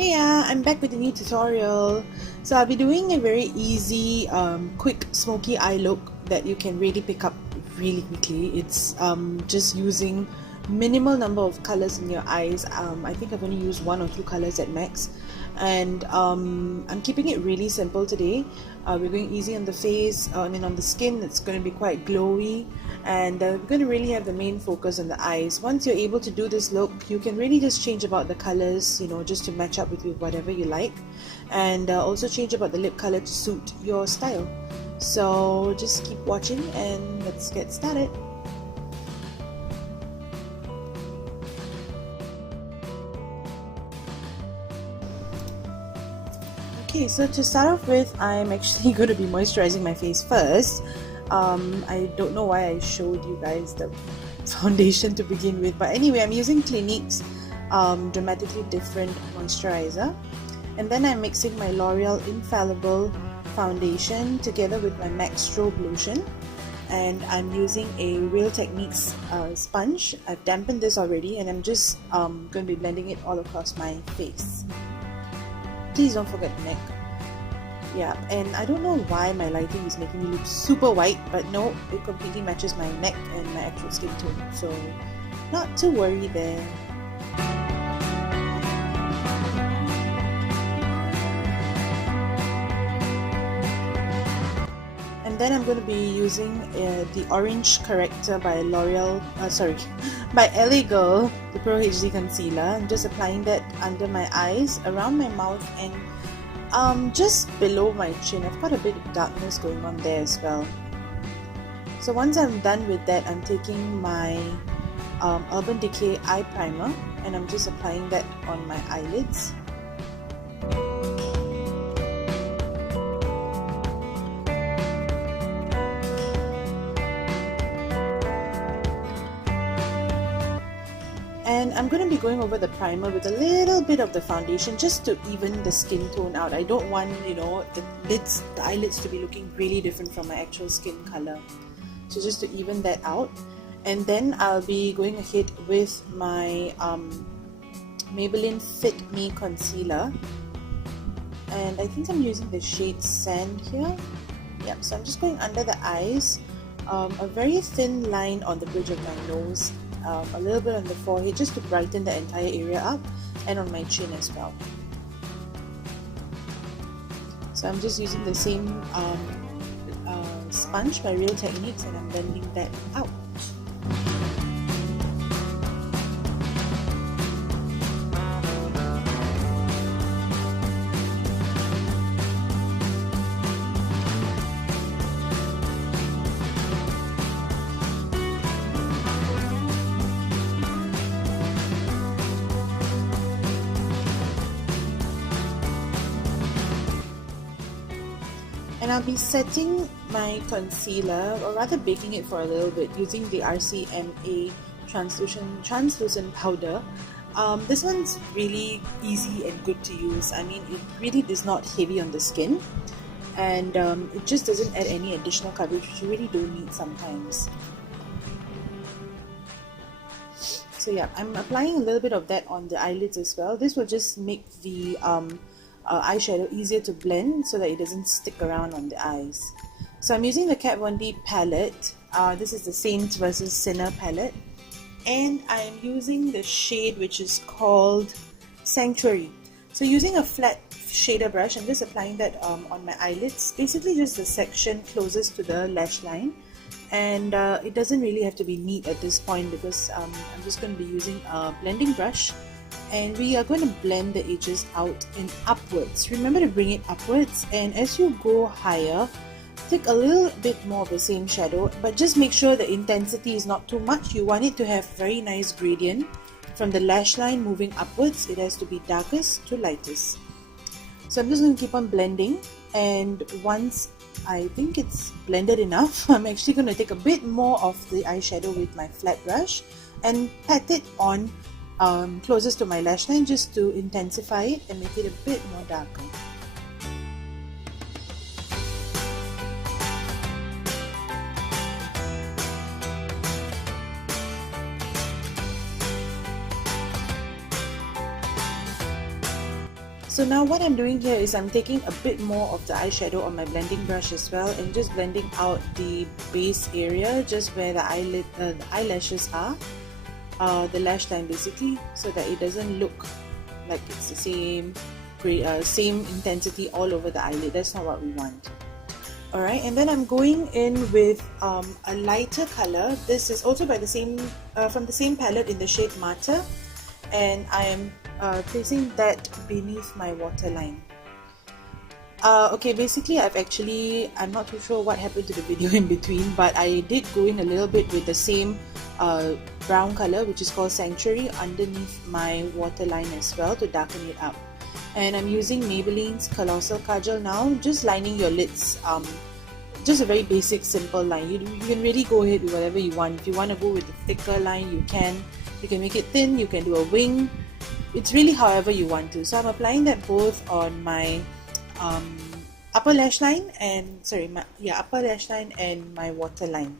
Hey, I'm back with a new tutorial. So I'll be doing a very easy, quick smoky eye look that you can really pick up really quickly. It's just using minimal number of colors in your eyes. I think I've only used one or two colors at max, and I'm keeping it really simple today. We're going easy on the face, on the skin. It's going to be quite glowy, and we're going to really have the main focus on the eyes. Once you're able to do this look, you can really just change about the colors, just to match up with whatever you like, and also change about the lip color to suit your style. So just keep watching and let's get started. Okay, so to start off with, I'm actually going to be moisturizing my face first. I don't know why I showed you guys the foundation to begin with, but anyway, I'm using Clinique's Dramatically Different Moisturizer, and then I'm mixing my L'Oreal Infallible foundation together with my MAC Strobe lotion, and I'm using a Real Techniques sponge. I've dampened this already, and I'm just going to be blending it all across my face. Please don't forget the neck. Yeah, and I don't know why my lighting is making me look super white, but no, it completely matches my neck and my actual skin tone, so not to worry there. And then I'm going to be using the Orange Corrector by by LA Girl, the Pro HD Concealer. I'm just applying that under my eyes, around my mouth, and just below my chin. I've got a bit of darkness going on there as well. So once I'm done with that, I'm taking my Urban Decay Eye Primer, and I'm just applying that on my eyelids. And I'm going to be going over the primer with a little bit of the foundation just to even the skin tone out. I don't want, the eyelids to be looking really different from my actual skin color. So just to even that out. And then I'll be going ahead with my Maybelline Fit Me Concealer. And I think I'm using the shade Sand here. Yep, so I'm just going under the eyes. A very thin line on the bridge of my nose. A little bit on the forehead just to brighten the entire area up, and on my chin as well. So I'm just using the same sponge by Real Techniques, and I'm blending that out. And I'll be setting my concealer, or rather baking it for a little bit, using the RCMA translucent powder. This one's really easy and good to use. I mean, it really is not heavy on the skin, and it just doesn't add any additional coverage, which you really don't need sometimes. So yeah, I'm applying a little bit of that on the eyelids as well. This will just make the eyeshadow easier to blend so that it doesn't stick around on the eyes. So I'm using the Kat Von D palette. This is the Saints vs Sinner palette, and I'm using the shade which is called Sanctuary. So using a flat shader brush, I'm just applying that on my eyelids, basically just the section closest to the lash line, and it doesn't really have to be neat at this point because I'm just going to be using a blending brush, and we are going to blend the edges out and upwards. Remember to bring it upwards, and as you go higher, take a little bit more of the same shadow, but just make sure the intensity is not too much. You want it to have very nice gradient from the lash line moving upwards. It has to be darkest to lightest. So I'm just going to keep on blending, and once I think it's blended enough, I'm actually going to take a bit more of the eyeshadow with my flat brush and pat it on closest to my lash line just to intensify it and make it a bit more darker. So now what I'm doing here is I'm taking a bit more of the eyeshadow on my blending brush as well, and just blending out the base area, just where the eyelashes are, the lash line basically, so that it doesn't look like it's the same intensity all over the eyelid. That's not what we want. Alright, and then I'm going in with a lighter color. This is also by the same from the same palette in the shade Mata, and I am placing that beneath my waterline. Okay, basically I'm not too sure what happened to the video in between, but I did go in a little bit with the same brown color, which is called Sanctuary, underneath my waterline as well to darken it up. And I'm using Maybelline's Colossal Kajal now, just lining your lids. Just a very basic, simple line. You can really go ahead with whatever you want. If you want to go with a thicker line, you can. You can make it thin, you can do a wing. It's really however you want to. So I'm applying that both on my upper lash line and upper lash line and my waterline.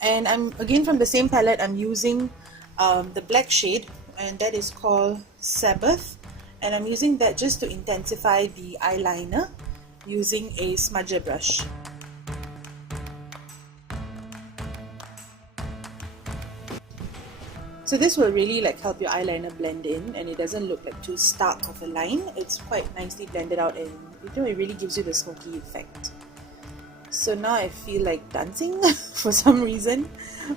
And I'm again from the same palette. I'm using the black shade, and that is called Sabbath. And I'm using that just to intensify the eyeliner using a smudger brush. So this will really help your eyeliner blend in, and it doesn't look like too stark of a line. It's quite nicely blended out, and it really gives you the smoky effect. So now I feel like dancing for some reason.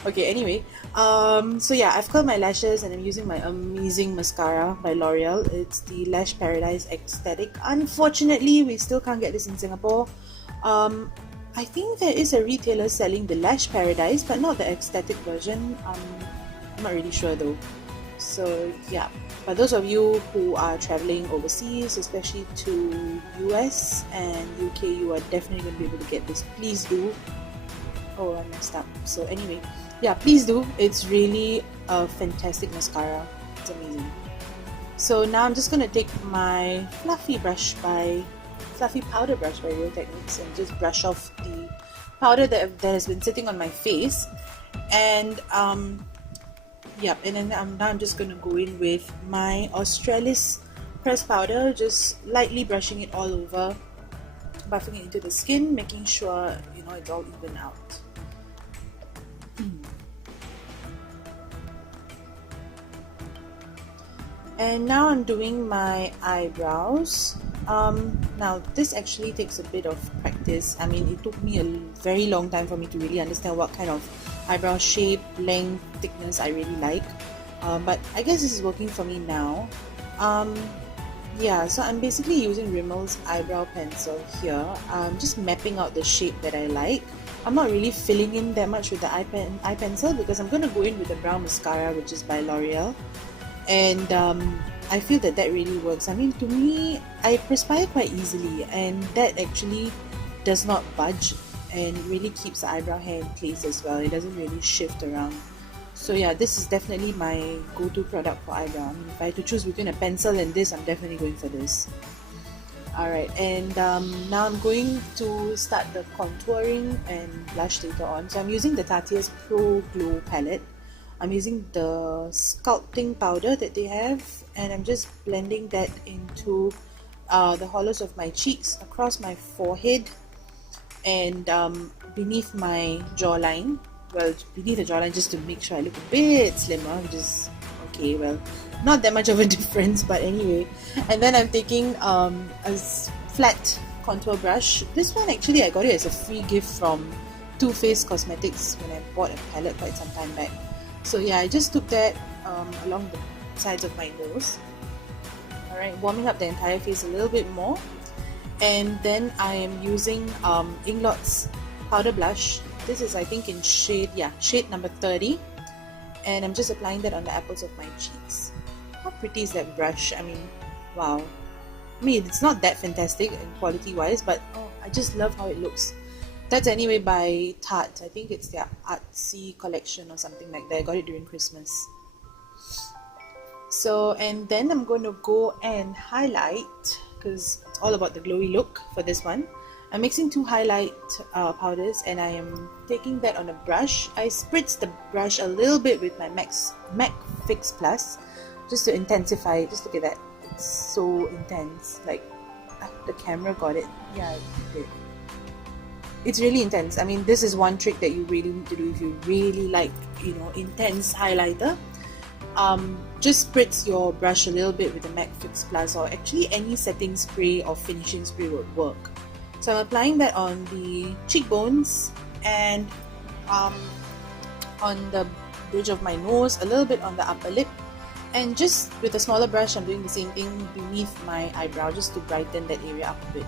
Okay, anyway, so yeah, I've curled my lashes and I'm using my amazing mascara by L'Oreal. It's the Lash Paradise Extatic. Unfortunately, we still can't get this in Singapore. I think there is a retailer selling the Lash Paradise, but not the Extatic version. I'm not really sure though. So yeah, but those of you who are traveling overseas, especially to US and UK, you are definitely going to be able to get this. Please do. Oh, I messed up. So anyway, yeah, please do. It's really a fantastic mascara. It's amazing. So now I'm just going to take my fluffy powder brush by Real Techniques and just brush off the powder that has been sitting on my face. And yep, and then now I'm just going to go in with my Australis pressed powder, just lightly brushing it all over, buffing it into the skin, making sure it's all even out. And now I'm doing my eyebrows. Now this actually takes a bit of practice. I mean, it took me a very long time for me to really understand what kind of eyebrow shape, length, thickness I really like, but I guess this is working for me now. Yeah, so I'm basically using Rimmel's eyebrow pencil here, just mapping out the shape that I like. I'm not really filling in that much with the eye pencil because I'm going to go in with the brown mascara, which is by L'Oreal, and I feel that really works. I mean, to me, I perspire quite easily, and that actually does not budge, and it really keeps the eyebrow hair in place as well. It doesn't really shift around. So yeah, this is definitely my go-to product for eyebrow. I mean, if I had to choose between a pencil and this, I'm definitely going for this. Alright, and now I'm going to start the contouring and blush later on. So I'm using the Tarte's Pro Glow palette. I'm using the sculpting powder that they have, and I'm just blending that into the hollows of my cheeks, across my forehead, and beneath my jawline. Well, beneath the jawline, just to make sure I look a bit slimmer, which is okay. Well, not that much of a difference, but anyway. And then I'm taking a flat contour brush. This one actually I got it as a free gift from Too Faced Cosmetics when I bought a palette quite some time back. So yeah, I just took that along the sides of my nose. Alright, warming up the entire face a little bit more. And then I am using Inglot's powder blush. This is, I think, in shade number 30. And I'm just applying that on the apples of my cheeks. How pretty is that brush? I mean, wow. I mean, it's not that fantastic quality-wise, but oh, I just love how it looks. That's anyway by Tarte. I think it's their artsy collection or something like that. I got it during Christmas. So, and then I'm going to go and highlight, because it's all about the glowy look for this one. I'm mixing two highlight powders, and I am taking that on a brush. I spritz the brush a little bit with my MAC Fix Plus just to intensify it. Just look at that. so intense. Like, the camera got it. Yeah, it did. It's really intense. I mean, this is one trick that you really need to do if you really like, you know, intense highlighter. Just spritz your brush a little bit with the MAC Fix Plus, or actually any setting spray or finishing spray would work. So I'm applying that on the cheekbones and on the bridge of my nose, a little bit on the upper lip, and just with a smaller brush I'm doing the same thing beneath my eyebrow just to brighten that area up a bit.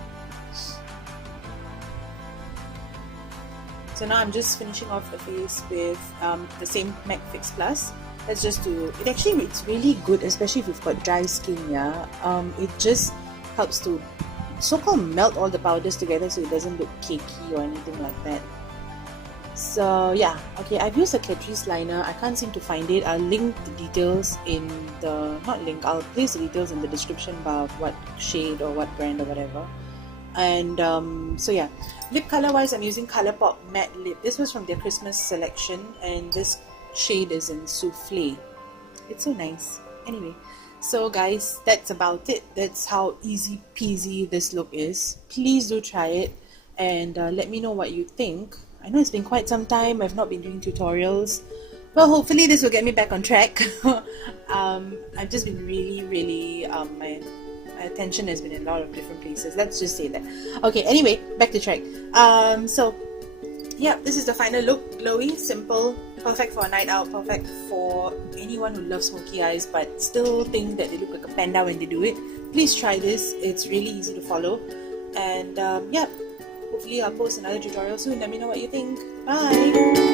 So now I'm just finishing off the face with the same MAC Fix Plus. That's just to, it's really good, especially if you've got dry skin, yeah. It just helps to so-called melt all the powders together so it doesn't look cakey or anything like that. So yeah, okay, I've used a Catrice liner. I can't seem to find it. I'll link the details in the, I'll place the details in the description bar of what shade or what brand or whatever. And so yeah, lip color wise, I'm using ColourPop Matte Lip. This was from their Christmas selection, and this shade is in Soufflé. It's so nice. Anyway, so guys, that's about it. That's how easy peasy this look is. Please do try it and let me know what you think. I know it's been quite some time. I've not been doing tutorials. Well, hopefully this will get me back on track. I've just been really my attention has been in a lot of different places. Let's just say that. Okay, anyway, back to track. So yeah, this is the final look. Glowy, simple, perfect for a night out, perfect for anyone who loves smoky eyes but still think that they look like a panda when they do it. Please try this. It's really easy to follow. And yeah, hopefully I'll post another tutorial soon. Let me know what you think. Bye!